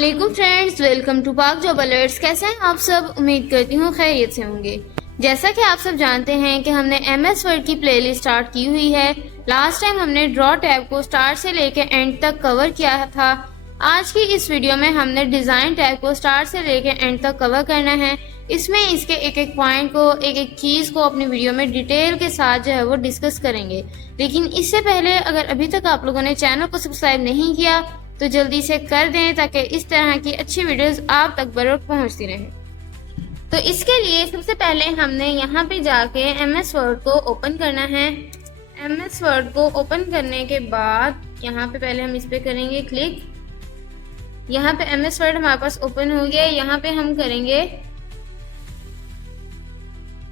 वालेकुम friends, welcome to पाक job alerts. कैसे हैं आप सब? उम्मीद करती हूँ खैरियत से होंगे। जैसा कि आप सब जानते हैं कि हमने एमएस वर्ड की प्लेलिस्ट स्टार्ट की हुई है। लास्ट टाइम हमने ड्रॉ टैब को स्टार्ट से लेकर एंड तक कवर किया था। आज की इस वीडियो में हमने डिजाइन टैब को स्टार्ट से लेकर एंड तक कवर करना है। इसमें इसके एक एक पॉइंट को, एक एक चीज को अपनी वीडियो में डिटेल के साथ जो है वो डिस्कस करेंगे। लेकिन इससे पहले अगर अभी तक आप लोगों ने चैनल को सब्सक्राइब नहीं किया तो जल्दी से कर दें ताकि इस तरह की अच्छी वीडियोस आप तक बरोबर पहुंचती रहें। तो इसके लिए सबसे पहले हमने यहाँ पे जाके एमएस वर्ड को ओपन करना है। एमएस वर्ड को ओपन करने के बाद यहाँ पे पहले हम इस पे करेंगे क्लिक। यहाँ पे एमएस वर्ड हमारे पास ओपन हो गया। यहाँ पे हम करेंगे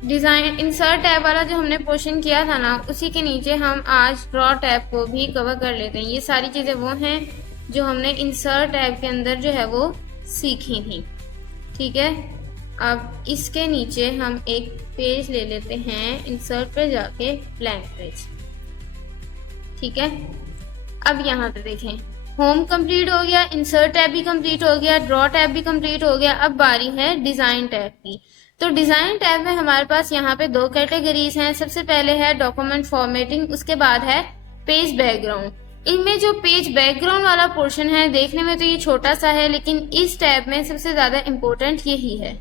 डिजाइन इंसर्ट टैब वाला जो हमने पोर्शन किया था ना, उसी के नीचे हम आज ड्रॉ टैब को भी कवर कर लेते हैं। ये सारी चीजें वो हैं जो हमने इंसर्ट टैब के अंदर जो है वो सीखी थी। ठीक है, अब इसके नीचे हम एक पेज ले लेते हैं, इंसर्ट पे जाके ब्लैंक पेज। ठीक है, अब यहाँ पे देखें होम कंप्लीट हो गया, इंसर्ट टैब भी कंप्लीट हो गया, ड्रॉ टैब भी कंप्लीट हो गया। अब बारी है डिजाइन टैब की। तो डिजाइन टैब में हमारे पास यहाँ पे दो कैटेगरीज हैं। सबसे पहले है डॉक्यूमेंट फॉर्मेटिंग, उसके बाद है पेज बैकग्राउंड। इनमें जो पेज बैकग्राउंड वाला पोर्शन है देखने में तो ये छोटा सा है, लेकिन इस टैब में सबसे ज्यादा इम्पोर्टेंट यही है।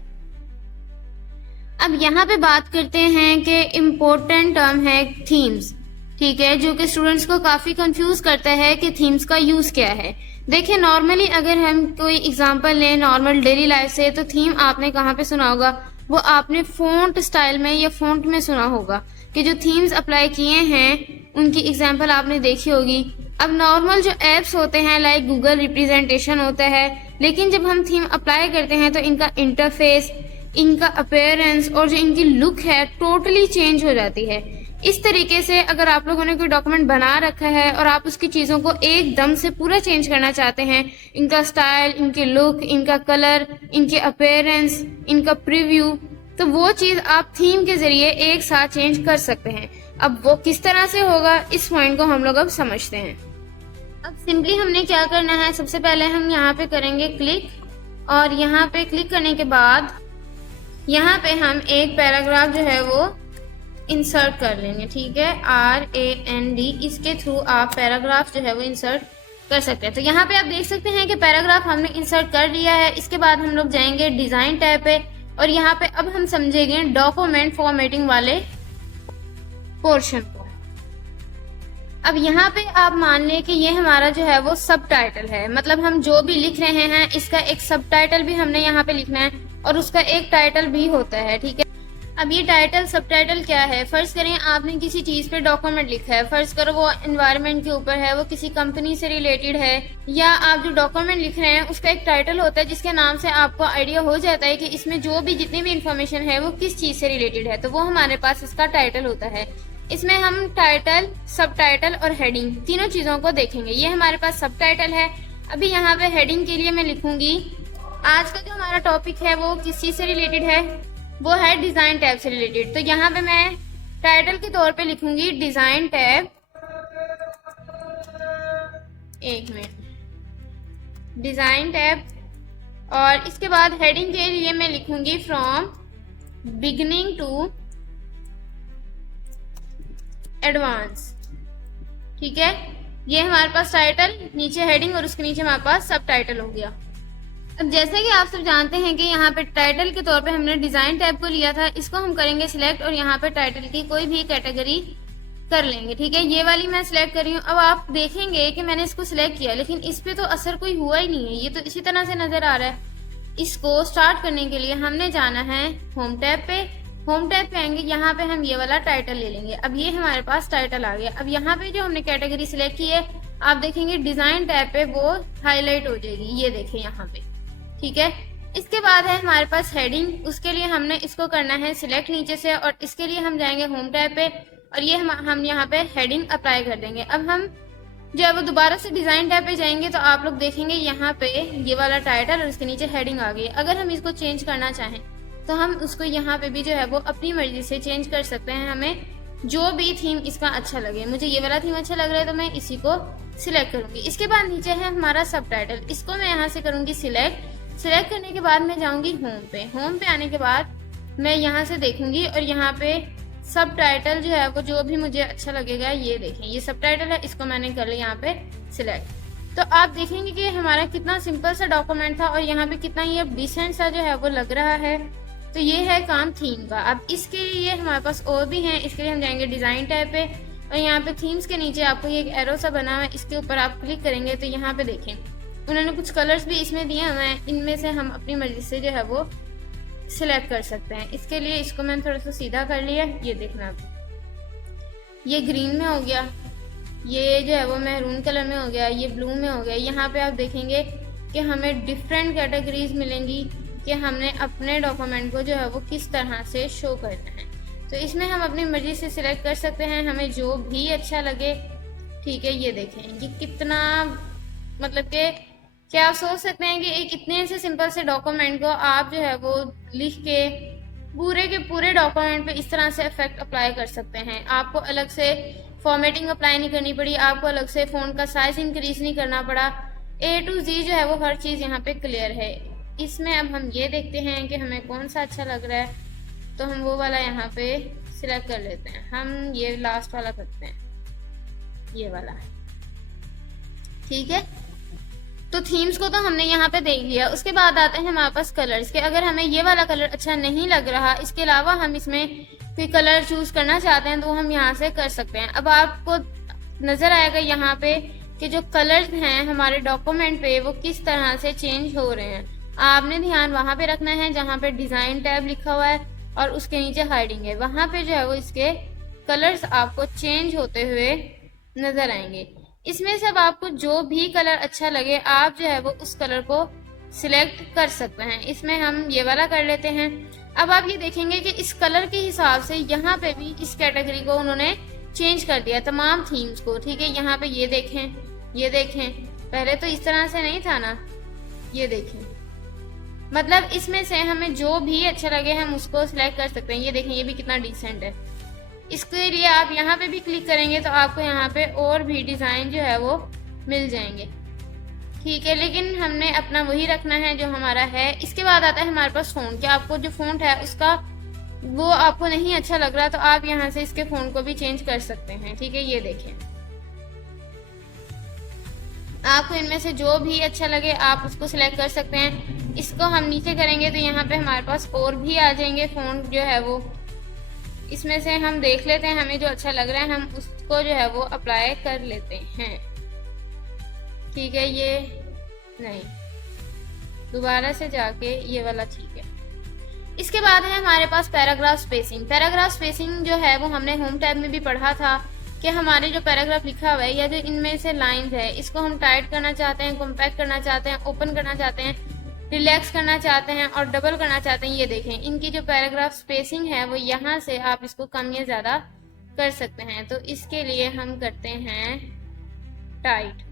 अब यहाँ पे बात करते हैं कि इम्पोर्टेंट टर्म है थीम्स। ठीक है, जो कि स्टूडेंट्स को काफी कंफ्यूज करता है कि थीम्स का यूज क्या है। देखिए, नॉर्मली अगर हम कोई एग्जांपल लें नॉर्मल डेली लाइफ से, तो थीम आपने कहाँ पे सुना होगा? वो आपने फॉन्ट स्टाइल में या फॉन्ट में सुना होगा कि जो थीम्स अप्लाई किए हैं उनकी एग्जांपल आपने देखी होगी। अब नॉर्मल जो एप्स होते हैं लाइक गूगल रिप्रेजेंटेशन होता है, लेकिन जब हम थीम अप्लाई करते हैं तो इनका इंटरफेस, इनका अपीयरेंस और जो इनकी लुक है टोटली चेंज हो जाती है। इस तरीके से अगर आप लोगों ने कोई डॉक्यूमेंट बना रखा है और आप उसकी चीजों को एकदम से पूरा चेंज करना चाहते हैं, इनका स्टाइल, इनकी लुक, इनका कलर, इनके अपीयरेंस, इनका प्रीव्यू, तो वो चीज आप थीम के जरिए एक साथ चेंज कर सकते हैं। अब वो किस तरह से होगा, इस पॉइंट को हम लोग अब समझते हैं। अब सिंपली हमने क्या करना है, सबसे पहले हम यहाँ पे करेंगे क्लिक, और यहाँ पे क्लिक करने के बाद यहाँ पे हम एक पैराग्राफ जो है वो इंसर्ट कर लेंगे। ठीक है, RAND, इसके थ्रू आप पैराग्राफ जो है वो इंसर्ट कर सकते हैं। तो यहाँ पे आप देख सकते हैं कि पैराग्राफ हमने इंसर्ट कर लिया है। इसके बाद हम लोग जाएंगे डिजाइन टैब पे, और यहाँ पे अब हम समझेंगे डॉक्यूमेंट फॉर्मेटिंग वाले पोर्शन को। अब यहाँ पे आप मान लें कि ये हमारा जो है वो सब टाइटल है, मतलब हम जो भी लिख रहे हैं इसका एक सब टाइटल भी हमने यहाँ पे लिखना है और उसका एक टाइटल भी होता है। ठीक है, अब ये टाइटल सब टाइटल क्या है? फर्ज करें आपने किसी चीज पे डॉक्यूमेंट लिखा है, फर्ज करो वो एनवायरनमेंट के ऊपर है, वो किसी कंपनी से रिलेटेड है, या आप जो डॉक्यूमेंट लिख रहे हैं उसका एक टाइटल होता है जिसके नाम से आपको आइडिया हो जाता है कि इसमें जो भी जितनी भी इंफॉर्मेशन है वो किस चीज से रिलेटेड है, तो वो हमारे पास इसका टाइटल होता है। इसमें हम टाइटल, सब टाइटल और हेडिंग तीनों चीजों को देखेंगे। ये हमारे पास सब टाइटल है। अभी यहाँ पे हेडिंग के लिए मैं लिखूंगी, आज का जो हमारा टॉपिक है वो किस चीज से रिलेटेड है, वो है डिजाइन टैब से रिलेटेड। तो यहाँ पे मैं टाइटल के तौर पे लिखूंगी डिजाइन टैब, एक मिनट, डिजाइन टैब, और इसके बाद हेडिंग के लिए मैं लिखूंगी फ्रॉम बिगिनिंग टू एडवांस। ठीक है, ये हमारे पास टाइटल, नीचे हेडिंग और उसके नीचे हमारे पास सब टाइटल हो गया। अब जैसे कि आप सब जानते हैं कि यहाँ पे टाइटल के तौर पे हमने डिजाइन टैब को लिया था, इसको हम करेंगे सिलेक्ट और यहाँ पे टाइटल की कोई भी कैटेगरी कर लेंगे। ठीक है, ये वाली मैं सिलेक्ट कर रही हूँ। अब आप देखेंगे कि मैंने इसको सिलेक्ट किया लेकिन इस पे तो असर कोई हुआ ही नहीं है, ये तो इसी तरह से नजर आ रहा है। इसको स्टार्ट करने के लिए हमने जाना है होम टैब पे। होम टैब पे आएंगे, यहाँ पे हम ये वाला टाइटल ले लेंगे। अब ये हमारे पास टाइटल आ गया। अब यहाँ पे जो हमने कैटेगरी सिलेक्ट की है, आप देखेंगे डिजाइन टैब पे वो हाईलाइट हो जाएगी, ये देखें यहाँ पे। ठीक है, इसके बाद है हमारे पास हेडिंग, उसके लिए हमने इसको करना है सिलेक्ट नीचे से, और इसके लिए हम जाएंगे होम टैब पे और ये हम यहाँ पे हेडिंग अप्लाई कर देंगे। अब हम जो है वो दोबारा से डिजाइन टैब पे जाएंगे तो आप लोग देखेंगे यहाँ पे ये वाला टाइटल और उसके नीचे हेडिंग आ गई। अगर हम इसको चेंज करना चाहें तो हम उसको यहाँ पे भी जो है वो अपनी मर्जी से चेंज कर सकते हैं। हमें जो भी थीम इसका अच्छा लगे, मुझे ये वाला थीम अच्छा लग रहा है तो मैं इसी को सिलेक्ट करूंगी। इसके बाद नीचे है हमारा सब टाइटल, इसको मैं यहाँ से करूंगी सिलेक्ट करने के बाद मैं जाऊंगी होम पे आने के बाद मैं यहाँ से देखूंगी और यहाँ पे सब टाइटल जो है वो जो भी मुझे अच्छा लगेगा, ये देखें ये सब टाइटल है, इसको मैंने कर लिया यहाँ पे सिलेक्ट। तो आप देखेंगे कि हमारा कितना सिंपल सा डॉक्यूमेंट था और यहाँ पे कितना ये डिसेंट सा जो है वो लग रहा है। तो ये है काम थीम का। अब इसके लिए हमारे पास और भी हैं, इसके लिए हम जाएंगे डिज़ाइन टैब पे और यहाँ पे थीम्स के नीचे आपको ये एक एरो सा बना हुआ है, इसके ऊपर आप क्लिक करेंगे तो यहाँ पे देखें उन्होंने कुछ कलर्स भी इसमें दिए हुए हैं, इनमें से हम अपनी मर्जी से जो है वो सिलेक्ट कर सकते हैं। इसके लिए इसको मैंने थोड़ा सा सीधा कर लिया, ये देखना ये ग्रीन में हो गया, ये जो है वो मैरून कलर में हो गया, ये ब्लू में हो गया। यहाँ पे आप देखेंगे कि हमें डिफरेंट कैटेगरीज मिलेंगी कि हमने अपने डॉक्यूमेंट को जो है वो किस तरह से शो करना है। तो इसमें हम अपनी मर्जी से सिलेक्ट कर सकते हैं, हमें जो भी अच्छा लगे। ठीक है, ये देखें ये कितना मतलब कि क्या आप सोच सकते हैं कि एक इतने से सिंपल से डॉक्यूमेंट को आप जो है वो लिख के पूरे के पूरे डॉक्यूमेंट पे इस तरह से इफेक्ट अप्लाई कर सकते हैं। आपको अलग से फॉर्मेटिंग अप्लाई नहीं करनी पड़ी, आपको अलग से फ़ॉन्ट का साइज इंक्रीज नहीं करना पड़ा। A to Z जो है वो हर चीज़ यहाँ पे क्लियर है। इसमें अब हम ये देखते हैं कि हमें कौन सा अच्छा लग रहा है, तो हम वो वाला यहाँ पे सिलेक्ट कर लेते हैं। हम ये लास्ट वाला करते हैं, ये वाला, ठीक है। तो थीम्स को तो हमने यहाँ पे देख लिया। उसके बाद आते हैं हमारे पास कलर्स के। अगर हमें ये वाला कलर अच्छा नहीं लग रहा, इसके अलावा हम इसमें कोई कलर चूज करना चाहते हैं तो हम यहाँ से कर सकते हैं। अब आपको नजर आएगा यहाँ पे कि जो कलर्स हैं हमारे डॉक्यूमेंट पे वो किस तरह से चेंज हो रहे हैं। आपने ध्यान वहां पे रखना है जहाँ पे डिजाइन टैब लिखा हुआ है और उसके नीचे हाइडिंग है, वहां पे जो है वो इसके कलर्स आपको चेंज होते हुए नजर आएंगे। इसमें से अब आपको जो भी कलर अच्छा लगे आप जो है वो उस कलर को सिलेक्ट कर सकते हैं। इसमें हम ये वाला कर लेते हैं। अब आप ये देखेंगे कि इस कलर के हिसाब से यहाँ पे भी इस कैटेगरी को उन्होंने चेंज कर दिया, तमाम थीम्स को। ठीक है, यहाँ पे ये देखें, पहले तो इस तरह से नहीं था ना, ये देखें। मतलब इसमें से हमें जो भी अच्छा लगे हम उसको सिलेक्ट कर सकते हैं। ये देखें, ये भी कितना डिसेंट है। इसके लिए आप यहाँ पे भी क्लिक करेंगे तो आपको यहाँ पे और भी डिजाइन जो है वो मिल जाएंगे। ठीक है, लेकिन हमने अपना वही रखना है जो हमारा है। इसके बाद आता है हमारे पास फ़ॉन्ट, कि आपको जो फ़ॉन्ट है उसका वो आपको नहीं अच्छा लग रहा तो आप यहाँ से इसके फ़ॉन्ट को भी चेंज कर सकते हैं। ठीक है, ये देखें, आपको इनमें से जो भी अच्छा लगे आप उसको सिलेक्ट कर सकते हैं। इसको हम नीचे करेंगे तो यहाँ पे हमारे पास और भी आ जाएंगे फ़ॉन्ट जो है वो। इसमें से हम देख लेते हैं हमें जो अच्छा लग रहा है, हम उसको जो है वो अप्लाई कर लेते हैं। ठीक है, ये नहीं, दोबारा से जाके ये वाला ठीक है। इसके बाद है हमारे पास पैराग्राफ स्पेसिंग। पैराग्राफ स्पेसिंग जो है वो हमने होम टैब में भी पढ़ा था कि हमारे जो पैराग्राफ लिखा हुआ है या जो इनमें से लाइंस है, इसको हम टाइट करना चाहते हैं, कॉम्पैक्ट करना चाहते हैं, ओपन करना चाहते हैं, रिलैक्स करना चाहते हैं और डबल करना चाहते हैं। ये देखें, इनकी जो पैराग्राफ स्पेसिंग है वो यहाँ से आप इसको कम या ज़्यादा कर सकते हैं। तो इसके लिए हम करते हैं टाइट।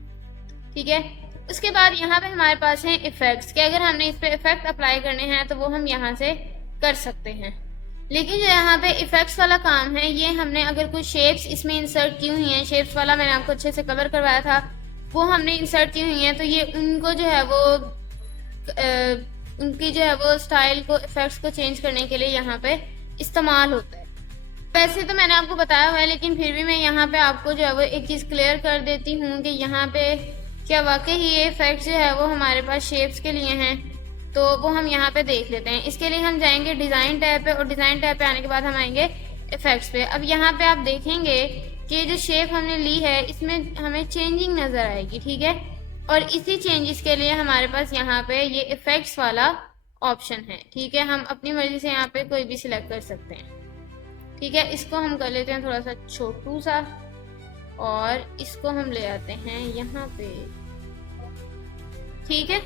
ठीक है, उसके बाद यहाँ पे हमारे पास हैं इफेक्ट्स, कि अगर हमने इस पे इफेक्ट अप्लाई करने हैं तो वो हम यहाँ से कर सकते हैं। लेकिन जो यहाँ पे इफेक्ट्स वाला काम है, ये हमने अगर कोई शेप्स इसमें इंसर्ट की हुई हैं, शेप्स वाला मैंने आपको अच्छे से कवर करवाया था, वो हमने इंसर्ट की हुई हैं, तो ये उनको जो है वो उनकी जो है वो स्टाइल को, इफेक्ट्स को चेंज करने के लिए यहाँ पे इस्तेमाल होता है। वैसे तो मैंने आपको बताया हुआ है, लेकिन फिर भी मैं यहाँ पे आपको जो है वो एक चीज़ क्लियर कर देती हूँ कि यहाँ पे क्या वाकई ही ये इफेक्ट्स जो है वो हमारे पास शेप्स के लिए हैं, तो वो हम यहाँ पे देख लेते हैं। इसके लिए हम जाएंगे डिज़ाइन टैब पे और डिज़ाइन टैब पे आने के बाद हम आएंगे इफेक्ट्स पे। अब यहाँ पे आप देखेंगे कि जो शेप हमने ली है इसमें हमें चेंजिंग नज़र आएगी। ठीक है, और इसी चेंजेस के लिए हमारे पास यहाँ पे ये इफेक्ट्स वाला ऑप्शन है। ठीक है, हम अपनी मर्जी से यहाँ पे कोई भी सिलेक्ट कर सकते हैं। ठीक है, इसको हम कर लेते हैं थोड़ा सा छोटू सा और इसको हम ले आते हैं यहाँ पे। ठीक है,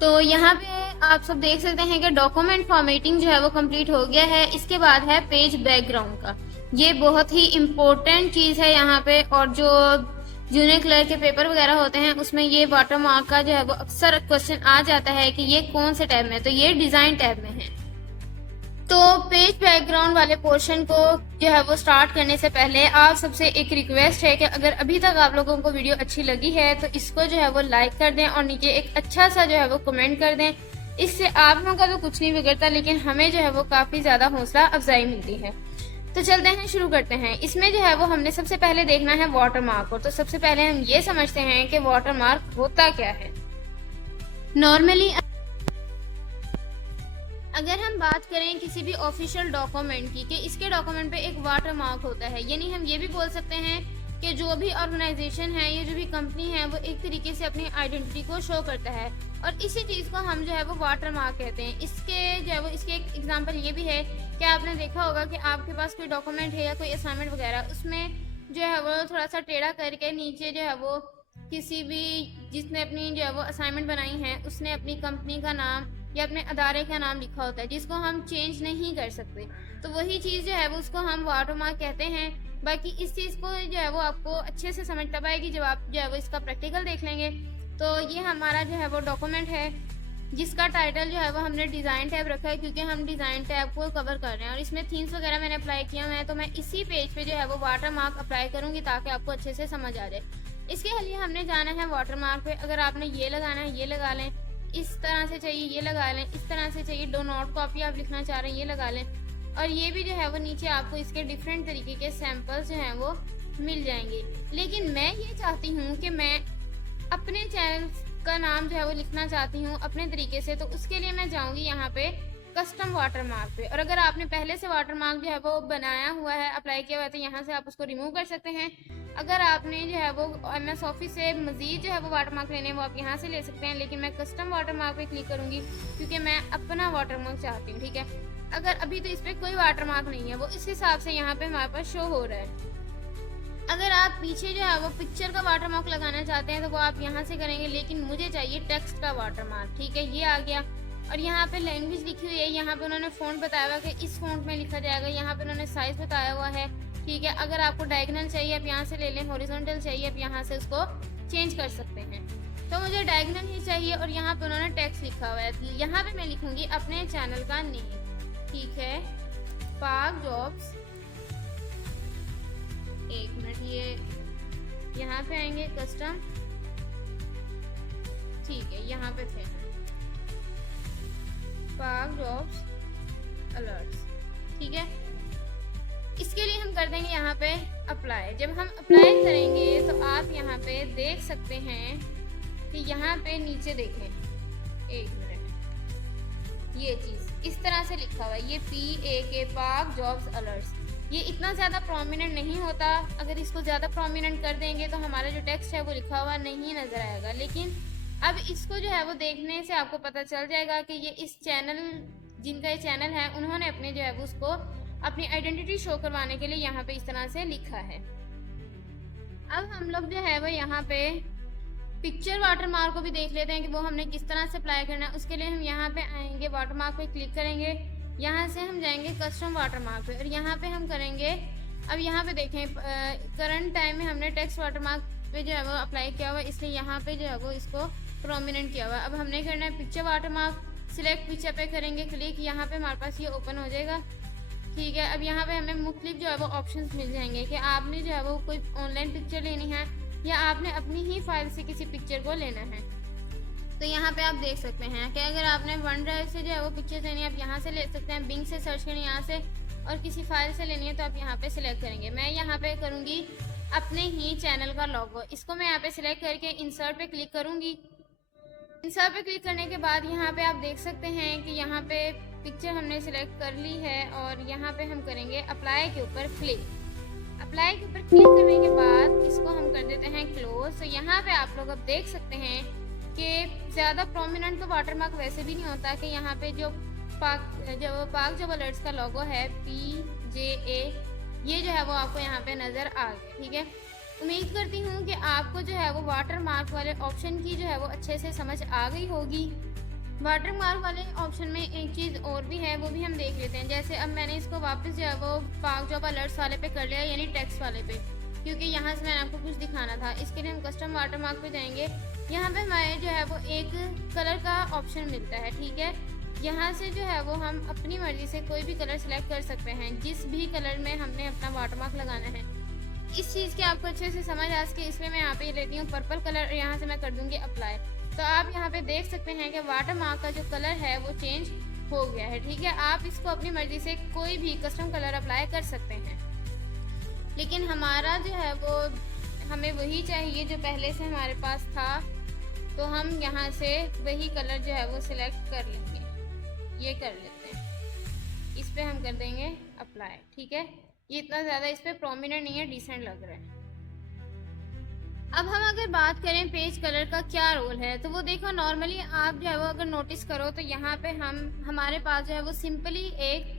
तो यहाँ पे आप सब देख सकते हैं कि डॉक्यूमेंट फॉर्मेटिंग जो है वो कंप्लीट हो गया है। इसके बाद है पेज बैकग्राउंड का। ये बहुत ही इम्पोर्टेंट चीज़ है यहाँ पे, और जो जूनियर क्लर्क के पेपर वगैरह होते हैं उसमें ये वाटर मार्क का जो है वो अक्सर क्वेश्चन आ जाता है कि ये कौन से टैब में है, तो ये डिज़ाइन टैब में है। तो पेज बैकग्राउंड वाले पोर्शन को जो है वो स्टार्ट करने से पहले आप सबसे एक रिक्वेस्ट है कि अगर अभी तक आप लोगों को वीडियो अच्छी लगी है तो इसको जो है वो लाइक कर दें और नीचे एक अच्छा सा जो है वो कमेंट कर दें। इससे आप लोगों का तो कुछ नहीं बिगड़ता, लेकिन हमें जो है वो काफ़ी ज़्यादा हौसला अफजाई मिलती है। तो चलते हैं, शुरू करते हैं। इसमें जो है वो हमने सबसे पहले देखना है वाटर मार्क को। तो सबसे पहले हम ये समझते हैं कि वाटर मार्क होता क्या है। नॉर्मली अगर हम बात करें किसी भी ऑफिशियल डॉक्यूमेंट की कि इसके डॉक्यूमेंट पे एक वाटर मार्क होता है, यानी हम ये भी बोल सकते हैं कि जो भी ऑर्गेनाइजेशन है या जो भी कंपनी है वो एक तरीके से अपनी आइडेंटिटी को शो करता है और इसी चीज़ को हम जो है वो वाटर मार्क कहते हैं। इसके जो है वो इसके एक एग्जांपल ये भी है कि आपने देखा होगा कि आपके पास कोई डॉक्यूमेंट है या कोई असाइनमेंट वगैरह, उसमें जो है वो थोड़ा सा टेढ़ा करके नीचे जो है वो किसी भी जिसने अपनी जो है वो असाइनमेंट बनाई है उसने अपनी कंपनी का नाम या अपने अदारे का नाम लिखा होता है, जिसको हम चेंज नहीं कर सकते। तो वही चीज़ जो है वो उसको हम वाटर मार्क कहते हैं। बाकी इस चीज़ को जो है वो आपको अच्छे से समझ तब आएगी जब आप जो है वो इसका प्रैक्टिकल देख लेंगे। तो ये हमारा जो है वो डॉक्यूमेंट है जिसका टाइटल जो है वो हमने डिज़ाइन टैब रखा है, क्योंकि हम डिज़ाइन टैब को कवर कर रहे हैं और इसमें थीम्स वगैरह मैंने अप्लाई किया हुआ है। तो मैं इसी पेज पे जो है वो वाटर मार्क अप्लाई करूँगी ताकि आपको अच्छे से समझ आ जाए। इसके लिए हमने जाना है वाटर मार्क पे। अगर आपने ये लगाना है ये लगा लें, इस तरह से चाहिए ये लगा लें, इस तरह से चाहिए डो नॉट कॉपी आप लिखना चाह रहे हैं ये लगा लें। और ये भी जो है वो नीचे आपको इसके डिफरेंट तरीके के सैंपल्स जो हैं वो मिल जाएंगे। लेकिन मैं ये चाहती हूँ कि मैं अपने चैनल का नाम जो है वो लिखना चाहती हूँ अपने तरीके से, तो उसके लिए मैं जाऊँगी यहाँ पे कस्टम वाटर मार्क पे। और अगर आपने पहले से वाटर मार्क जो है वो बनाया हुआ है, अप्लाई किया हुआ है, तो यहाँ से आप उसको रिमूव कर सकते हैं। अगर आपने जो है वो MS ऑफिस से मज़ीद जो है वो वाटर मार्क लेने हैं वो आप यहाँ से ले सकते हैं, लेकिन मैं कस्टम वाटर मार्क पे क्लिक करूँगी क्योंकि मैं अपना वाटर मार्क चाहती हूँ। ठीक है, अगर अभी तो इस पर कोई वाटर मार्क नहीं है, वो इस हिसाब से यहाँ पे हमारे पास शो हो रहा है। अगर आप पीछे जो है वो पिक्चर का वाटर मार्क लगाना चाहते हैं तो वो आप यहाँ से करेंगे, लेकिन मुझे चाहिए टेक्स्ट का वाटर मार्क। ठीक है, ये आ गया और यहाँ पे लैंग्वेज लिखी हुई है, यहाँ पे उन्होंने फ़ॉन्ट बताया हुआ कि इस फ़ॉन्ट में लिखा जाएगा, यहाँ पे उन्होंने साइज़ बताया हुआ है। ठीक है, अगर आपको डायगोनल चाहिए आप यहाँ से ले लें, हॉरिजॉन्टल चाहिए आप यहाँ से उसको चेंज कर सकते हैं। तो मुझे डायगोनल ही चाहिए और यहाँ पे उन्होंने टेक्स्ट लिखा हुआ है। यहाँ पे मैं लिखूँगी अपने चैनल का नेम। ठीक है, पाक जॉब्स, एक मिनट, ये यहाँ पे आएंगे कस्टम। ठीक है, यहाँ पे थे पाक जॉब्स अलर्ट्स। ठीक है, इसके लिए हम कर देंगे यहाँ पे अप्लाई। जब हम अप्लाई करेंगे तो आप यहाँ पे देख सकते हैं कि यहाँ पे नीचे देखें, एक मिनट, ये चीज़ इस तरह से लिखा हुआ है, ये PAK पाक जॉब्स अलर्ट्स। ये इतना ज़्यादा प्रोमिनेंट नहीं होता, अगर इसको ज़्यादा प्रोमिनेंट कर देंगे तो हमारा जो टेक्स्ट है वो लिखा हुआ नहीं नज़र आएगा। लेकिन अब इसको जो है वो देखने से आपको पता चल जाएगा कि ये इस चैनल, जिनका ये चैनल है, उन्होंने अपने जो है वो उसको अपनी आइडेंटिटी शो करवाने के लिए यहाँ पे इस तरह से लिखा है। अब हम लोग जो है वो यहाँ पे पिक्चर वाटर मार्क को भी देख लेते हैं कि वो हमने किस तरह से अप्लाई करना है। उसके लिए हम यहाँ पे आएंगे, वाटर मार्क पे क्लिक करेंगे, यहाँ से हम जाएंगे कस्टम वाटर मार्क पे और यहाँ पे हम करेंगे, अब यहाँ पे देखें करंट टाइम में हमने टेक्स्ट वाटर मार्क पे जो है वो अप्लाई किया हुआ है, इसलिए यहाँ पे जो है वो इसको प्रोमिनेंट किया हुआ है। अब हमने करना है picture water mark, select picture पे करेंगे क्लिक, यहाँ पे हमारे पास ये ओपन हो जाएगा। ठीक है, अब यहाँ पे हमें मुख्तलिफ जो है वो ऑप्शंस मिल जाएंगे कि आपने जो है वो कोई ऑनलाइन पिक्चर लेनी है या आपने अपनी ही फाइल से किसी पिक्चर को लेना है। तो यहाँ पे आप देख सकते हैं कि अगर आपने वन ड्राइव से जो है वो पिक्चर लेनी है आप यहाँ से ले सकते हैं, बिंग से सर्च करनी है यहाँ से, और किसी फाइल से लेनी है तो आप यहाँ पे सिलेक्ट करेंगे। मैं यहाँ पे करूँगी अपने ही चैनल का लोगो, इसको मैं यहाँ पे सिलेक्ट करके इंसर्ट पे क्लिक करूँगी। इंसर्ट पे क्लिक करने के बाद यहाँ पे आप देख सकते हैं कि यहाँ पे पिक्चर हमने सिलेक्ट कर ली है और यहाँ पे हम करेंगे अप्लाई के ऊपर क्लिक। अप्लाई के ऊपर क्लिक करने के बाद इसको हम कर देते हैं क्लोज। तो यहाँ पे आप लोग अब देख सकते हैं कि ज़्यादा प्रोमिनेंट तो वाटर मार्क वैसे भी नहीं होता कि यहाँ पे जो पाक जॉब अलर्ट्स का लोगो है PJA, ये जो है वो आपको यहाँ पे नज़र आ गया। ठीक है, उम्मीद करती हूँ कि आपको जो है वो वाटर मार्क वाले ऑप्शन की जो है वो अच्छे से समझ आ गई होगी। वाटर मार्क वाले ऑप्शन में एक चीज़ और भी है, वो भी हम देख लेते हैं। जैसे अब मैंने इसको वापस जो है वो पाक जॉब अलर्ट्स वाले पे कर लिया, यानी टेक्स्ट वाले पे, क्योंकि यहाँ से मैंने आपको कुछ दिखाना था। इसके लिए हम कस्टम वाटर मार्क पे जाएंगे, यहाँ पे हमारे जो है वो एक कलर का ऑप्शन मिलता है। ठीक है, यहाँ से जो है वो हम अपनी मर्जी से कोई भी कलर सेलेक्ट कर सकते हैं, जिस भी कलर में हमने अपना वाटरमार्क लगाना है। इस चीज़ की आपको अच्छे से समझ आ सके इसलिए मैं यहाँ पे लेती हूँ पर्पल कलर और यहाँ से मैं कर दूँगी अप्लाई। तो आप यहाँ पे देख सकते हैं कि वाटरमार्क का जो कलर है वो चेंज हो गया है। ठीक है, आप इसको अपनी मर्जी से कोई भी कस्टम कलर अप्लाई कर सकते हैं, लेकिन हमारा जो है वो हमें वही चाहिए जो पहले से हमारे पास था। तो हम यहाँ से वही कलर जो है वो सिलेक्ट कर लेंगे, ये कर लेते हैं, इस पे हम कर देंगे अप्लाई। ठीक है, ये इतना ज़्यादा इस पे प्रोमिनेंट नहीं है, डिसेंट लग रहा है। अब हम अगर बात करें पेज कलर का क्या रोल है, तो वो देखो नॉर्मली आप जो है वो अगर नोटिस करो तो यहाँ पे हमारे पास जो है वो सिंपली एक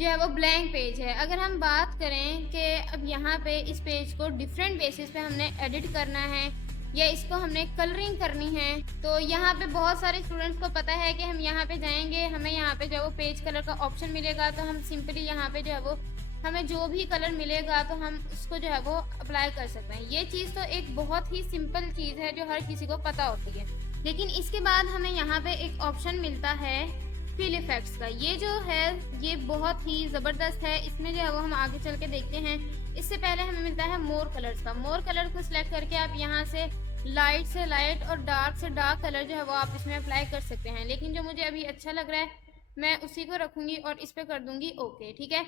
जो है वो ब्लैंक पेज है। अगर हम बात करें कि अब यहाँ पे इस पेज को डिफरेंट बेसिस पे हमने एडिट करना है या इसको हमने कलरिंग करनी है, तो यहाँ पे बहुत सारे स्टूडेंट्स को पता है कि हम यहाँ पे जाएंगे, हमें यहाँ पे जो है वो पेज कलर का ऑप्शन मिलेगा, तो हम सिंपली यहाँ पे जो है वो हमें जो भी कलर मिलेगा तो हम उसको जो है वो अप्लाई कर सकते हैं। ये चीज़ तो एक बहुत ही सिंपल चीज़ है जो हर किसी को पता होती है, लेकिन इसके बाद हमें यहाँ पे एक ऑप्शन मिलता है फिल इफेक्ट्स का। ये जो है ये बहुत ही ज़बरदस्त है, इसमें जो है वो हम आगे चल के देखते हैं। इससे पहले हमें मिलता है मोर कलर्स का। मोर कलर को सिलेक्ट करके आप यहाँ से लाइट और डार्क से डार्क कलर जो है वो आप इसमें अप्लाई कर सकते हैं, लेकिन जो मुझे अभी अच्छा लग रहा है मैं उसी को रखूँगी और इस पर कर दूँगी ओके। ठीक है,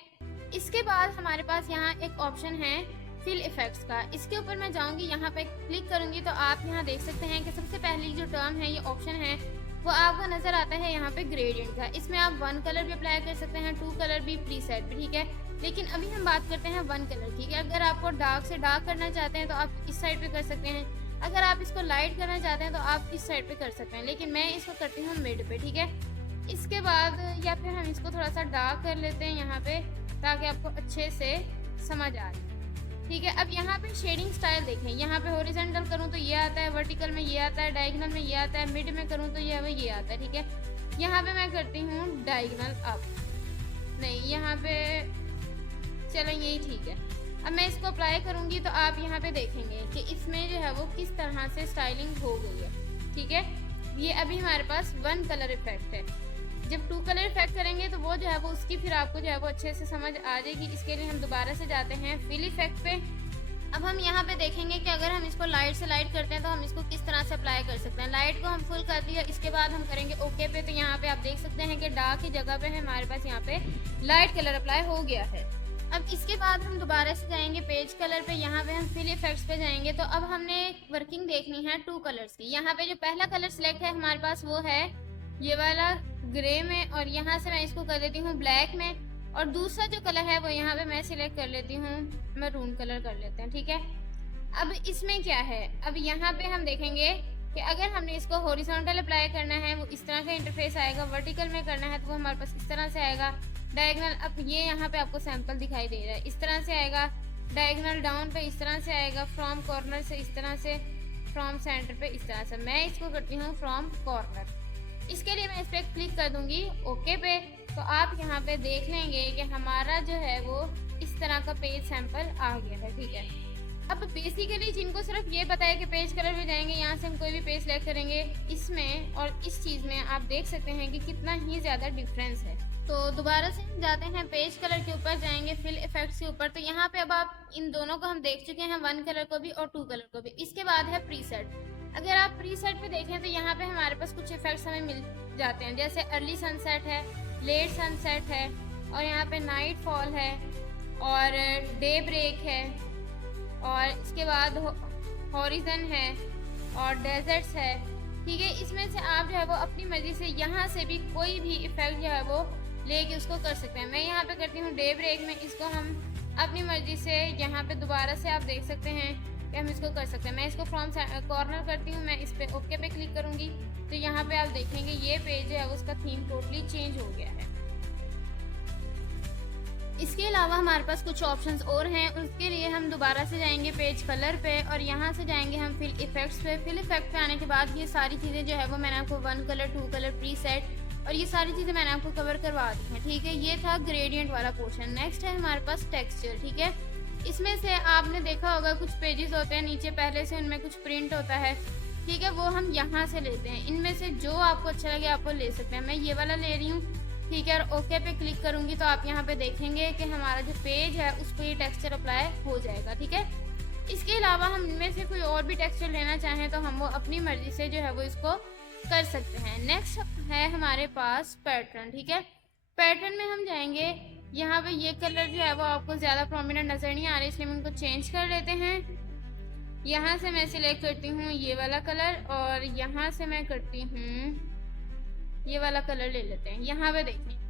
इसके बाद हमारे पास यहाँ एक ऑप्शन है फिल इफेक्ट्स का। इसके ऊपर मैं जाऊँगी, यहाँ पे क्लिक करूँगी तो आप यहाँ देख सकते हैं कि सबसे पहली जो टर्म है, ये ऑप्शन है वो आपको नज़र आता है यहाँ पे ग्रेडियंट का। इसमें आप 1 कलर भी अप्लाई कर सकते हैं, 2 कलर भी, प्रीसेट भी। ठीक है, लेकिन अभी हम बात करते हैं 1 कलर की। अगर आपको डार्क से डार्क करना चाहते हैं तो आप इस साइड पे कर सकते हैं, अगर आप इसको लाइट करना चाहते हैं तो आप इस साइड पे कर सकते हैं, लेकिन मैं इसको करती हूँ मिड पे। ठीक है, इसके बाद या फिर हम इसको थोड़ा सा डार्क कर लेते हैं यहाँ पे, ताकि आपको अच्छे से समझ आ जाए। ठीक है, अब यहाँ पे शेडिंग स्टाइल देखें, यहाँ पे हॉरिजॉन्टल करूँ तो ये आता है, वर्टिकल में ये आता है, डायगोनल में ये आता है, मिड में करूँ तो ये आता है। ठीक है, यहाँ पे मैं करती हूँ डायगोनल अप, नहीं यहाँ पे चलो यही ठीक है। अब मैं इसको अप्लाई करूँगी तो आप यहाँ पे देखेंगे कि इसमें जो है वो किस तरह से स्टाइलिंग हो गई है। ठीक है, ये अभी हमारे पास 1 कलर इफेक्ट है। जब 2 कलर इफेक्ट करेंगे तो वो जो है वो उसकी फिर आपको जो है वो अच्छे से समझ आ जाएगी। इसके लिए हम दोबारा से जाते हैं फिल इफेक्ट पे। अब हम यहाँ पे देखेंगे कि अगर हम इसको लाइट से लाइट करते हैं तो हम इसको किस तरह से अप्लाई कर सकते हैं। लाइट को हम फुल कर दिया, इसके बाद हम करेंगे ओके पे। तो यहाँ पे आप देख सकते हैं कि डार्क की जगह पे हमारे पास यहाँ पे लाइट कलर अप्लाई हो गया है। अब इसके बाद हम दोबारा से जाएंगे पेज कलर पे, यहाँ पे हम फिल इफेक्ट्स पे जाएंगे। तो अब हमने वर्किंग देखनी है 2 कलर्स की। यहाँ पे जो पहला कलर सिलेक्ट है हमारे पास वो है ये वाला ग्रे में, और यहाँ से मैं इसको कर देती हूँ ब्लैक में, और दूसरा जो कलर है वो यहाँ पे मैं सिलेक्ट कर लेती हूँ मैरून कलर कर लेते हैं। ठीक है, अब इसमें क्या है, अब यहाँ पे हम देखेंगे कि अगर हमने इसको हॉरिजॉन्टल अप्लाई करना है वो इस तरह का इंटरफेस आएगा, वर्टिकल में करना है तो वो हमारे पास इस तरह से आएगा, डायगोनल अब ये यहाँ पे आपको सैंपल दिखाई दे रहा है, इस तरह से आएगा, डायगोनल डाउन पे इस तरह से आएगा, फ्रॉम कॉर्नर से इस तरह से, फ्रॉम सेंटर पे इस तरह से। मैं इसको करती हूँ फ्रॉम कॉर्नर। इसके लिए मैं इस पर क्लिक कर दूंगी ओके पे। तो आप यहाँ पे देख लेंगे कि हमारा जो है वो इस तरह का पेज सैंपल आ गया है। ठीक है, अब बेसिकली जिनको सिर्फ ये पता है कि पेज कलर में जाएंगे, यहाँ से हम कोई भी पेज सेलेक्ट करेंगे, इसमें और इस चीज़ में आप देख सकते हैं कि कितना ही ज़्यादा डिफरेंस है। तो दोबारा से हम जाते हैं पेज कलर के ऊपर, जाएंगे फिल इफेक्ट्स के ऊपर। तो यहाँ पे अब आप इन दोनों को हम देख चुके हैं, 1 कलर को भी और 2 कलर को भी। इसके बाद है प्रीसेट। अगर आप प्रीसेट पे देखें तो यहाँ पे हमारे पास कुछ इफेक्ट्स हमें मिल जाते हैं, जैसे अर्ली सनसेट है, लेट सनसेट है, और यहाँ पे नाइट फॉल है, और डे ब्रेक है, और इसके बाद हॉरिजन है, और डेजर्ट्स है। ठीक है, इसमें से आप जो है वो अपनी मर्जी से यहाँ से भी कोई भी इफेक्ट जो है वो लेके उसको कर सकते हैं। मैं यहाँ पे करती हूँ डे ब्रेक में, इसको हम अपनी मर्जी से यहाँ पे दोबारा से आप देख सकते हैं कि हम इसको कर सकते हैं। मैं इसको फ्रॉम कॉर्नर करती हूँ, मैं इस पर ओके पे क्लिक करूँगी तो यहाँ पे आप देखेंगे ये पेज जो है उसका थीम टोटली चेंज हो गया है। इसके अलावा हमारे पास कुछ ऑप्शंस और हैं, उसके लिए हम दोबारा से जाएंगे पेज कलर पे, और यहाँ से जाएंगे हम फिल इफेक्ट्स पे। फिल इफेक्ट पे आने के बाद ये सारी चीज़ें जो है वो मैंने आपको 1 कलर, 2 कलर, प्रीसेट और ये सारी चीज़ें मैंने आपको कवर करवा दी हैं। ठीक है, ये था ग्रेडियंट वाला पोर्शन। नेक्स्ट है हमारे पास टेक्सचर। ठीक है, इसमें से आपने देखा होगा कुछ पेजेस होते हैं नीचे पहले से उनमें कुछ प्रिंट होता है, ठीक है, वो हम यहाँ से लेते हैं। इनमें से जो आपको अच्छा लगे आप वो ले सकते हैं। मैं ये वाला ले रही हूँ, ठीक है, और ओके पे क्लिक करूँगी तो आप यहाँ पे देखेंगे कि हमारा जो पेज है उस पर ये टेक्सचर अप्लाई हो जाएगा। ठीक है, इसके अलावा हम इनमें से कोई और भी टेक्सचर लेना चाहें तो हम वो अपनी मर्जी से जो है वो इसको कर सकते हैं। नेक्स्ट है हमारे पास पैटर्न। ठीक है, पैटर्न में हम जाएंगे, यहाँ पे ये कलर जो है वो आपको ज़्यादा प्रोमिनेंट नज़र नहीं आ रही, इसलिए हम उनको चेंज कर लेते हैं। यहाँ से मैं सिलेक्ट करती हूँ ये वाला कलर और यहाँ से मैं करती हूँ ये वाला कलर ले लेते हैं। यहाँ पे देखें,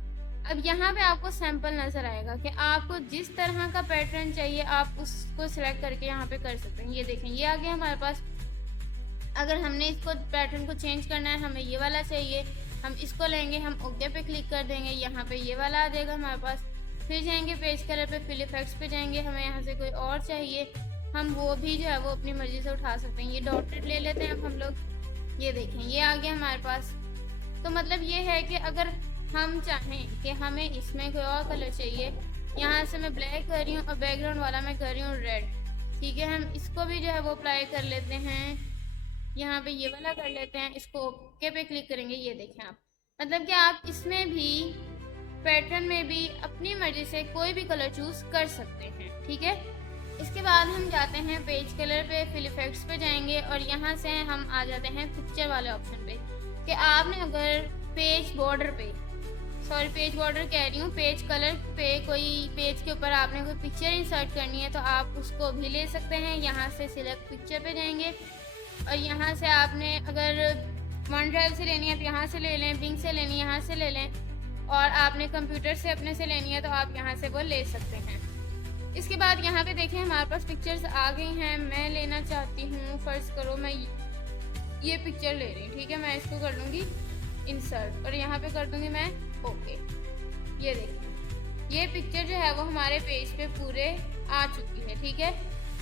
अब यहाँ पे आपको सैंपल नज़र आएगा कि आपको जिस तरह का पैटर्न चाहिए आप उसको सिलेक्ट करके यहाँ पे कर सकते हैं। ये देखें, ये आ गया हमारे पास। अगर हमने इसको पैटर्न को चेंज करना है, हमें ये वाला चाहिए, हम इसको लेंगे, हम ओके पे क्लिक कर देंगे, यहाँ पे ये वाला आ जाएगा हमारे पास। फिर जाएंगे पेज कलर पे, फिल इफेक्ट्स पे जाएंगे, हमें यहाँ से कोई और चाहिए, हम वो भी जो है वो अपनी मर्जी से उठा सकते हैं। ये डॉटेड ले लेते हैं अब हम लोग। ये देखें, ये आ गया हमारे पास। तो मतलब ये है कि अगर हम चाहें कि हमें इसमें कोई और कलर चाहिए, यहाँ से मैं ब्लैक कर रही हूँ और बैकग्राउंड वाला मैं कर रही हूँ रेड। ठीक है, हम इसको भी जो है वो अप्लाई कर लेते हैं, यहाँ पे ये वाला कर लेते हैं, इसको ओके पे क्लिक करेंगे। ये देखें आप, मतलब कि आप इसमें भी पैटर्न में भी अपनी मर्जी से कोई भी कलर चूज कर सकते हैं। ठीक है, इसके बाद हम जाते हैं पेज कलर पे, फिल इफेक्ट्स पे जाएंगे और यहाँ से हम आ जाते हैं पिक्चर वाले ऑप्शन पे कि आपने अगर पेज बॉर्डर पे, सॉरी पेज बॉर्डर कह रही हूँ, पेज कलर पे कोई पेज के ऊपर आपने कोई पिक्चर इंसर्ट करनी है तो आप उसको भी ले सकते हैं। यहाँ से सिलेक्ट पिक्चर पे जाएंगे और यहाँ से आपने अगर वन ड्राइव से लेनी है तो यहाँ से ले लें, बिंग से लेनी है यहाँ से ले लें, और आपने कंप्यूटर से अपने से लेनी है तो आप यहाँ से वो ले सकते हैं। इसके बाद यहाँ पे देखें हमारे पास पिक्चर्स आ गई हैं। मैं लेना चाहती हूँ, फर्ज करो मैं ये पिक्चर ले रही हूँ। ठीक है, मैं इसको कर लूँगी इंसर्ट और यहाँ पे कर दूँगी मैं ओके। ये देखिए, ये पिक्चर जो है वो हमारे पेज पे पूरे आ चुकी है। ठीक है,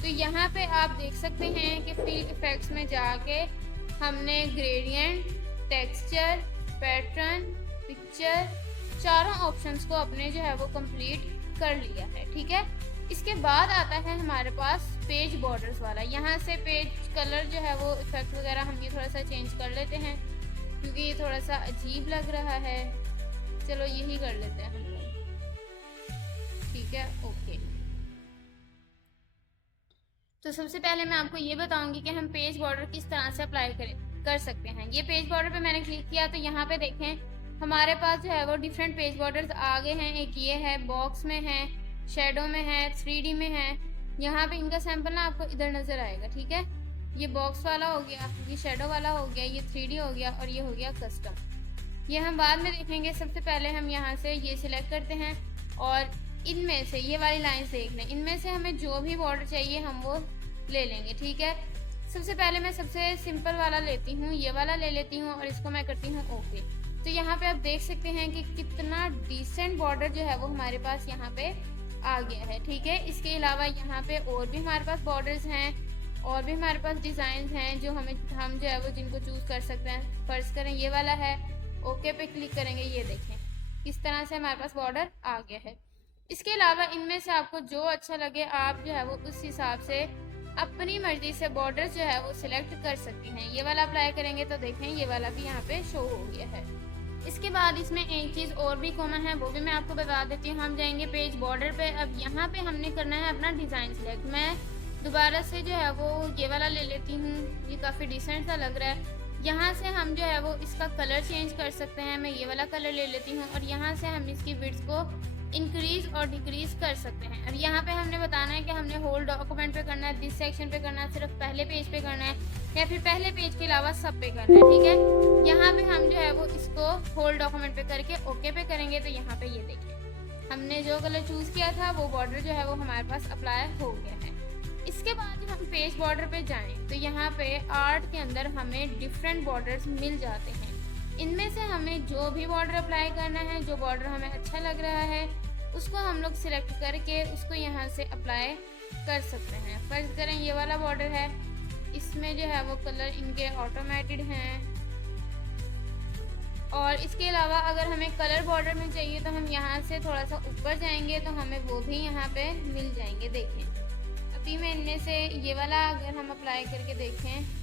तो यहाँ पे आप देख सकते हैं कि फिल इफेक्ट्स में जाके हमने ग्रेडियंट, टेक्सचर, पैटर्न, पिक्चर, चारों ऑप्शंस को अपने जो है वो कंप्लीट कर लिया है। ठीक है, इसके बाद आता है हमारे पास पेज बॉर्डर्स वाला। यहाँ से पेज कलर जो है वो इफेक्ट वगैरह हम ये थोड़ा सा चेंज कर लेते हैं क्योंकि ये थोड़ा सा अजीब लग रहा है। चलो यही कर लेते हैं हम लोग। ठीक है, ओके। तो सबसे पहले मैं आपको ये बताऊंगी कि हम पेज बॉर्डर किस तरह से अप्लाई कर सकते हैं। ये पेज बॉर्डर पे मैंने क्लिक किया तो यहाँ पे देखें हमारे पास जो है वो डिफरेंट पेज बॉर्डर्स आ गए हैं। एक ये है, बॉक्स में है, शेडो में है, 3D में है। यहाँ पे इनका सैंपल ना आपको इधर नजर आएगा। ठीक है, ये बॉक्स वाला हो गया, ये शेडो वाला हो गया, ये 3D हो गया और ये हो गया कस्टम। ये हम बाद में देखेंगे। सबसे पहले हम यहाँ से ये सिलेक्ट करते हैं और इनमें से ये वाली लाइन्स देख लें, इनमें से हमें जो भी बॉर्डर चाहिए हम वो ले लेंगे। ठीक है, सबसे पहले मैं सबसे सिंपल वाला लेती हूँ, ये वाला ले लेती हूँ और इसको मैं करती हूँ ओके। तो यहाँ पे आप देख सकते हैं कि कितना डिसेंट बॉर्डर जो है वो हमारे पास यहाँ पे आ गया है। ठीक है, इसके अलावा यहाँ पे और भी हमारे पास बॉर्डर्स हैं और भी हमारे पास डिज़ाइन हैं जो हम जो है वो जिनको चूज़ कर सकते हैं। फर्ज करें ये वाला है, ओके पे क्लिक करेंगे। ये देखें किस तरह से हमारे पास बॉर्डर आ गया है। इसके अलावा इनमें से आपको जो अच्छा लगे आप जो है वो उस हिसाब से अपनी मर्जी से बॉर्डर जो है वो सिलेक्ट कर सकती हैं। ये वाला अप्लाई करेंगे तो देखें ये वाला भी यहाँ पे शो हो गया है। इसके बाद इसमें एक चीज़ और भी कॉमन है, वो भी मैं आपको बता देती हूँ। हम जाएंगे पेज बॉर्डर पे। अब यहाँ पे हमने करना है अपना डिज़ाइन सिलेक्ट। मैं दोबारा से जो है वो ये वाला ले लेती हूँ, ये काफ़ी डिसेंट सा लग रहा है। यहाँ से हम जो है वो इसका कलर चेंज कर सकते हैं। मैं ये वाला कलर ले लेती हूँ और यहाँ से हम इसकी विड्थ को इंक्रीज और डिक्रीज कर सकते हैं। और यहाँ पे हमने बताना है कि हमने होल डॉक्यूमेंट पे करना है, दिस सेक्शन पे करना है, सिर्फ पहले पेज पे करना है या फिर पहले पेज के अलावा सब पे करना है। ठीक है, यहाँ पे हम जो है वो इसको होल डॉक्यूमेंट पे करके ओके पे करेंगे तो यहाँ पे ये देखिए हमने जो कलर चूज किया था वो बॉर्डर जो है वो हमारे पास अप्लाई हो गया है। इसके बाद जब हम पेज बॉर्डर पे जाएं तो यहाँ पे आर्ट के अंदर हमें डिफरेंट बॉर्डर्स मिल जाते हैं। इनमें से हमें जो भी बॉर्डर अप्लाई करना है, जो बॉर्डर हमें अच्छा लग रहा है उसको हम लोग सिलेक्ट करके उसको यहाँ से अप्लाई कर सकते हैं। फर्ज करें ये वाला बॉर्डर है, इसमें जो है वो कलर इनके ऑटोमेटेड हैं। और इसके अलावा अगर हमें कलर बॉर्डर में चाहिए तो हम यहाँ से थोड़ा सा ऊपर जाएंगे तो हमें वो भी यहाँ पे मिल जाएंगे। देखें अभी मैं इनमें से ये वाला अगर हम अप्लाई करके देखें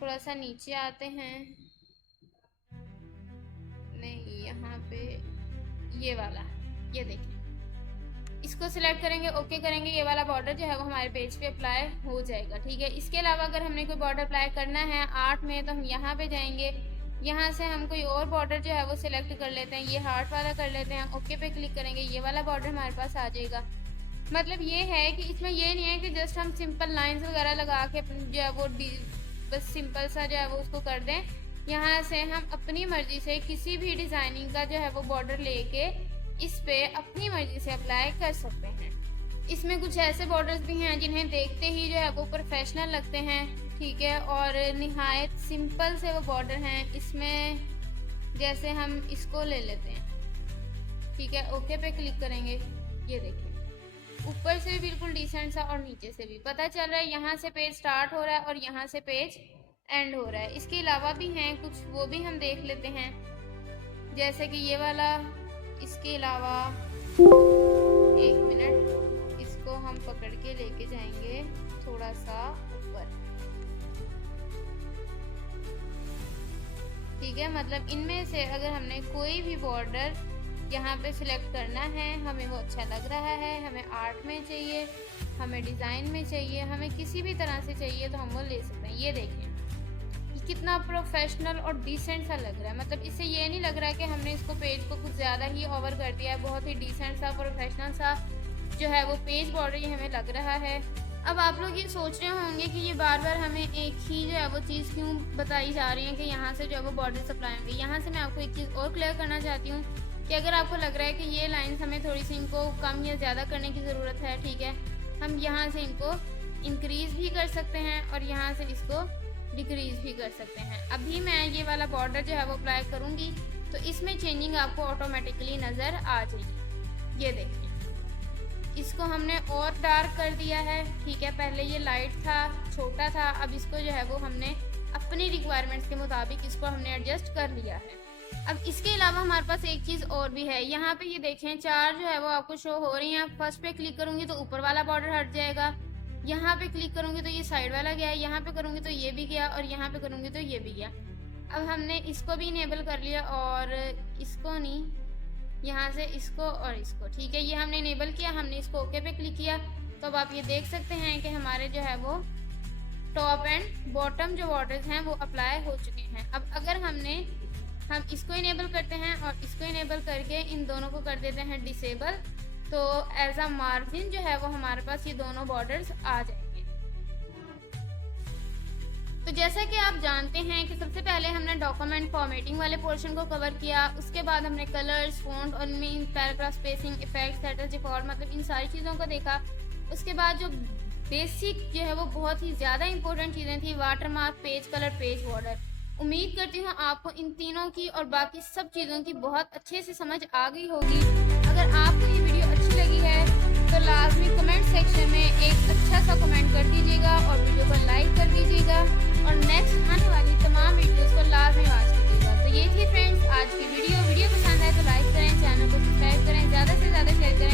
थोड़ा सा नीचे आते हैं, नहीं यहाँ पे ये वाला, ये देखिए, इसको सिलेक्ट करेंगे, ओके करेंगे, ये वाला बॉर्डर जो है वो हमारे पेज पे अप्लाई हो जाएगा। ठीक है, इसके अलावा अगर हमने कोई बॉर्डर अप्लाई करना है आर्ट में तो हम यहाँ पे जाएंगे, यहाँ से हम कोई और बॉर्डर जो है वो सिलेक्ट कर लेते हैं, ये हार्ट वाला कर लेते हैं, ओके पे क्लिक करेंगे, ये वाला बॉर्डर हमारे पास आ जाएगा। मतलब ये है कि इसमें ये नहीं है कि जस्ट हम सिंपल लाइंस वगैरह लगा के जो है वो बस सिंपल सा जो है वो उसको कर दें। यहाँ से हम अपनी मर्जी से किसी भी डिज़ाइनिंग का जो है वो बॉर्डर लेके इस पे अपनी मर्जी से अप्लाई कर सकते हैं। इसमें कुछ ऐसे बॉर्डर्स भी हैं जिन्हें देखते ही जो है वो प्रोफेशनल लगते हैं। ठीक है, और निहायत सिंपल से वो बॉर्डर हैं। इसमें जैसे हम इसको ले लेते हैं, ठीक है, ओके पे क्लिक करेंगे, ये देखिए ऊपर से भी बिल्कुल डिसेंट सा और नीचे से भी पता चल रहा है यहाँ से पेज स्टार्ट हो रहा है और यहाँ से पेज एंड हो रहा है। इसके अलावा भी हैं कुछ, वो भी हम देख लेते हैं, जैसे कि ये वाला। इसके अलावा एक मिनट, इसको हम पकड़ के लेके जाएंगे थोड़ा सा ऊपर। ठीक है, मतलब इनमें से अगर हमने कोई भी बॉर्डर यहाँ पे सिलेक्ट करना है, हमें वो अच्छा लग रहा है, हमें आर्ट में चाहिए, हमें डिज़ाइन में चाहिए, हमें किसी भी तरह से चाहिए तो हम वो ले सकते हैं। ये देखें कितना प्रोफेशनल और डिसेंट सा लग रहा है। मतलब इससे ये नहीं लग रहा है कि हमने इसको पेज को कुछ ज़्यादा ही ओवर कर दिया है। बहुत ही डिसेंट सा प्रोफेशनल सा जो है वो पेज बॉर्डर ये हमें लग रहा है। अब आप लोग ये सोच रहे होंगे कि ये बार बार हमें एक ही जो है वो चीज़ क्यों बताई जा रही है कि यहाँ से जो है वो बॉर्डर सप्लाई होंगे। यहाँ से मैं आपको एक चीज़ और क्लियर करना चाहती हूँ कि अगर आपको लग रहा है कि ये लाइन्स हमें थोड़ी सी इनको कम या ज़्यादा करने की ज़रूरत है, ठीक है, हम यहाँ से इनको इंक्रीज़ भी कर सकते हैं और यहाँ से इसको डिक्रीज़ भी कर सकते हैं। अभी मैं ये वाला बॉर्डर जो है वो अप्लाई करूँगी तो इसमें चेंजिंग आपको ऑटोमेटिकली नज़र आ जाएगी। ये देखिए, इसको हमने और डार्क कर दिया है। ठीक है, पहले ये लाइट था, छोटा था, अब इसको जो है वो हमने अपनी रिक्वायरमेंट्स के मुताबिक इसको हमने एडजस्ट कर लिया है। अब इसके अलावा हमारे पास एक चीज़ और भी है। यहाँ पे ये देखें चार जो है वो आपको शो हो रही हैं। फर्स्ट पे क्लिक करूँगी तो ऊपर वाला बॉर्डर हट जाएगा, यहाँ पे क्लिक करूँगी तो ये साइड वाला गया, यहाँ पे करूँगी तो ये भी गया और यहाँ पे करूँगी तो ये भी गया। अब हमने इसको भी इनेबल कर लिया और इसको नहीं, यहाँ से इसको और इसको। ठीक है, ये हमने इनेबल किया, हमने इसको ओके पे क्लिक किया तो अब आप ये देख सकते हैं कि हमारे जो है वो टॉप एंड बॉटम जो बॉर्डर्स हैं वो अप्लाई हो चुके हैं। अब अगर हम इसको इनेबल करते हैं और इसको इनेबल करके इन दोनों को कर देते हैं डिसेबल, तो एज अ मार्जिन जो है वो हमारे पास ये दोनों बॉर्डर्स आ जाएंगे। तो जैसा कि आप जानते हैं कि सबसे पहले हमने डॉक्यूमेंट फॉर्मेटिंग वाले पोर्शन को कवर किया, उसके बाद हमने कलर्स, फॉन्ट और mean, paragraph spacing, effects, status, default, मतलब इन सारी चीज़ों को देखा। उसके बाद जो बेसिक जो है वो बहुत ही ज़्यादा इंपॉर्टेंट चीज़ें थी, watermark, page colour, page border. उम्मीद करती हूँ आपको इन तीनों की और बाकी सब चीज़ों की बहुत अच्छे से समझ आ गई होगी। अगर आपको ये वीडियो अच्छी लगी है तो लाजमी कमेंट सेक्शन में एक अच्छा सा कमेंट कर दीजिएगा और वीडियो को लाइक कर दीजिएगा और नेक्स्ट आने वाली तमाम वीडियोस को लाजमी वॉच कीजिएगा। तो ये थी फ्रेंड्स आज की वीडियो पसंद आए तो लाइक करें, चैनल को सब्सक्राइब करें, ज़्यादा से ज़्यादा शेयर करें।